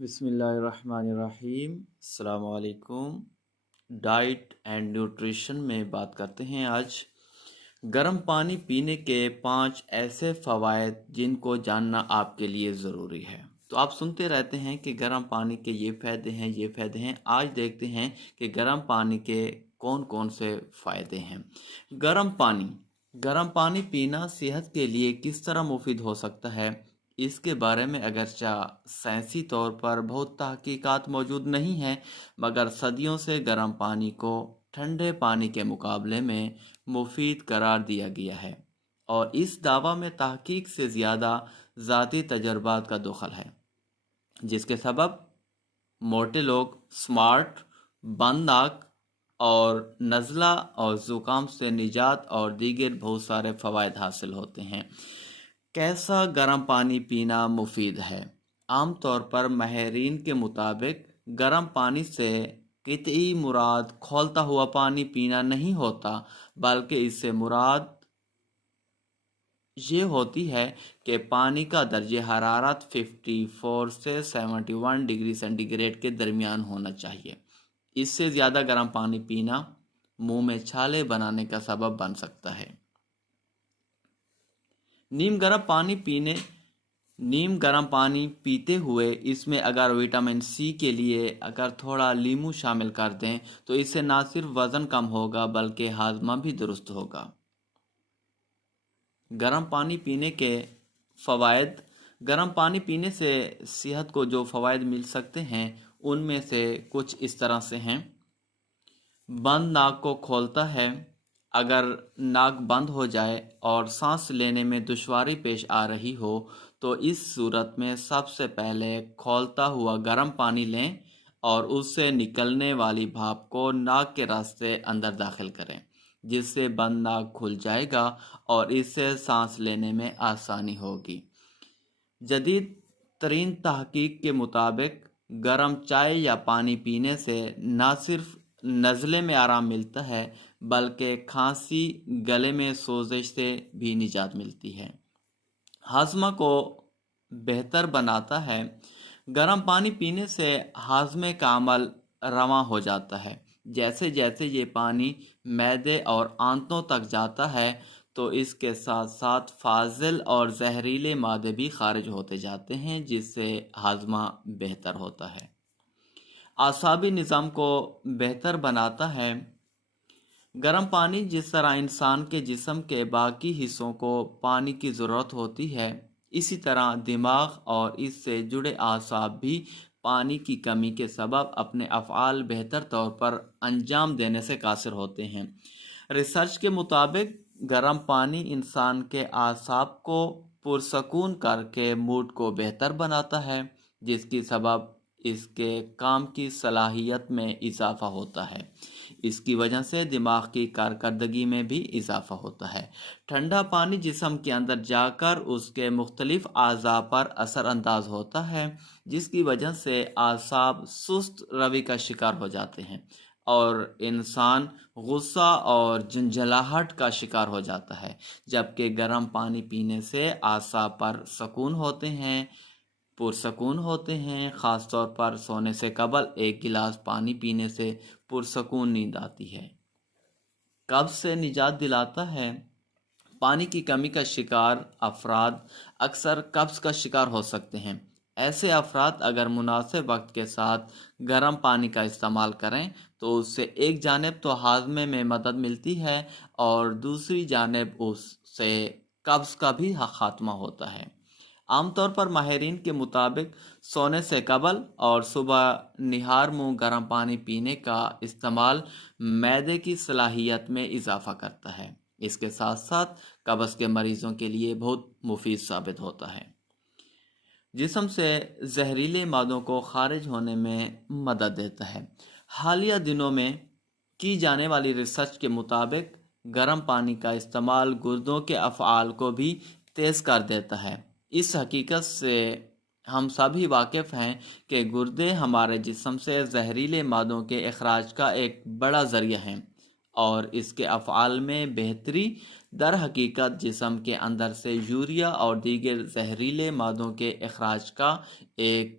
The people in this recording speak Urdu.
بسم اللہ الرحمن الرحیم۔ السلام علیکم۔ ڈائٹ اینڈ نیوٹریشن میں بات کرتے ہیں آج۔ گرم پانی پینے کے 5 ایسے فوائد جن کو جاننا آپ کے لیے ضروری ہے۔ تو آپ سنتے رہتے ہیں کہ گرم پانی کے یہ فائدے ہیں، یہ فائدے ہیں۔ آج دیکھتے ہیں کہ گرم پانی کے کون کون سے فائدے ہیں۔ گرم پانی پینا صحت کے لیے کس طرح مفید ہو سکتا ہے، اس کے بارے میں اگرچہ سائنسی طور پر بہت تحقیقات موجود نہیں ہیں، مگر صدیوں سے گرم پانی کو ٹھنڈے پانی کے مقابلے میں مفید قرار دیا گیا ہے، اور اس دعویٰ میں تحقیق سے زیادہ ذاتی تجربات کا دخل ہے، جس کے سبب موٹے لوگ سمارٹ، بند ناک اور نزلہ اور زکام سے نجات اور دیگر بہت سارے فوائد حاصل ہوتے ہیں۔ کیسا گرم پانی پینا مفید ہے؟ عام طور پر ماہرین کے مطابق گرم پانی سے قطعی مراد کھولتا ہوا پانی پینا نہیں ہوتا، بلکہ اس سے مراد یہ ہوتی ہے کہ پانی کا درجہ حرارت 54 سے 71 ڈگری سینٹی گریڈ کے درمیان ہونا چاہیے۔ اس سے زیادہ گرم پانی پینا منہ میں چھالے بنانے کا سبب بن سکتا ہے۔ نیم گرم پانی پیتے ہوئے اس میں اگر وٹامن سی کے لیے اگر تھوڑا لیمو شامل کر دیں تو اس سے نہ صرف وزن کم ہوگا بلکہ ہاضمہ بھی درست ہوگا۔ گرم پانی پینے کے فوائد۔ گرم پانی پینے سے صحت کو جو فوائد مل سکتے ہیں ان میں سے کچھ اس طرح سے ہیں۔ بند ناک کو کھولتا ہے۔ اگر ناک بند ہو جائے اور سانس لینے میں دشواری پیش آ رہی ہو تو اس صورت میں سب سے پہلے کھولتا ہوا گرم پانی لیں اور اس سے نکلنے والی بھاپ کو ناک کے راستے اندر داخل کریں، جس سے بند ناک کھل جائے گا اور اس سے سانس لینے میں آسانی ہوگی۔ جدید ترین تحقیق کے مطابق گرم چائے یا پانی پینے سے نہ صرف نزلے میں آرام ملتا ہے بلکہ کھانسی، گلے میں سوزش سے بھی نجات ملتی ہے۔ ہاضمہ کو بہتر بناتا ہے۔ گرم پانی پینے سے ہاضمے کا عمل رواں ہو جاتا ہے۔ جیسے جیسے یہ پانی معدے اور آنتوں تک جاتا ہے تو اس کے ساتھ ساتھ فاضل اور زہریلے مادے بھی خارج ہوتے جاتے ہیں، جس سے ہاضمہ بہتر ہوتا ہے۔ اعصابی نظام کو بہتر بناتا ہے۔ گرم پانی جس طرح انسان کے جسم کے باقی حصوں کو پانی کی ضرورت ہوتی ہے، اسی طرح دماغ اور اس سے جڑے اعصاب بھی پانی کی کمی کے سبب اپنے افعال بہتر طور پر انجام دینے سے قاصر ہوتے ہیں۔ ریسرچ کے مطابق گرم پانی انسان کے اعصاب کو پرسکون کر کے موڈ کو بہتر بناتا ہے، جس کی سبب اس کے کام کی صلاحیت میں اضافہ ہوتا ہے۔ اس کی وجہ سے دماغ کی کارکردگی میں بھی اضافہ ہوتا ہے۔ ٹھنڈا پانی جسم کے اندر جا کر اس کے مختلف اعضاء پر اثر انداز ہوتا ہے، جس کی وجہ سے اعصاب سست روی کا شکار ہو جاتے ہیں اور انسان غصہ اور جھنجھلاہٹ کا شکار ہو جاتا ہے، جبکہ گرم پانی پینے سے اعصاب پر پرسکون ہوتے ہیں۔ خاص طور پر سونے سے قبل 1 گلاس پانی پینے سے پرسکون نیند آتی ہے۔ قبض سے نجات دلاتا ہے۔ پانی کی کمی کا شکار افراد اکثر قبض کا شکار ہو سکتے ہیں۔ ایسے افراد اگر مناسب وقت کے ساتھ گرم پانی کا استعمال کریں تو اس سے ایک جانب تو ہاضمے میں مدد ملتی ہے اور دوسری جانب اس سے قبض کا بھی خاتمہ ہوتا ہے۔ عام طور پر ماہرین کے مطابق سونے سے قبل اور صبح نہار منہ گرم پانی پینے کا استعمال معدے کی صلاحیت میں اضافہ کرتا ہے۔ اس کے ساتھ ساتھ قبض کے مریضوں کے لیے بہت مفید ثابت ہوتا ہے۔ جسم سے زہریلے مادوں کو خارج ہونے میں مدد دیتا ہے۔ حالیہ دنوں میں کی جانے والی ریسرچ کے مطابق گرم پانی کا استعمال گردوں کے افعال کو بھی تیز کر دیتا ہے۔ اس حقیقت سے ہم سبھی واقف ہیں کہ گردے ہمارے جسم سے زہریلے مادوں کے اخراج کا ایک بڑا ذریعہ ہیں اور اس کے افعال میں بہتری در حقیقت جسم کے اندر سے یوریا اور دیگر زہریلے مادوں کے اخراج کا ایک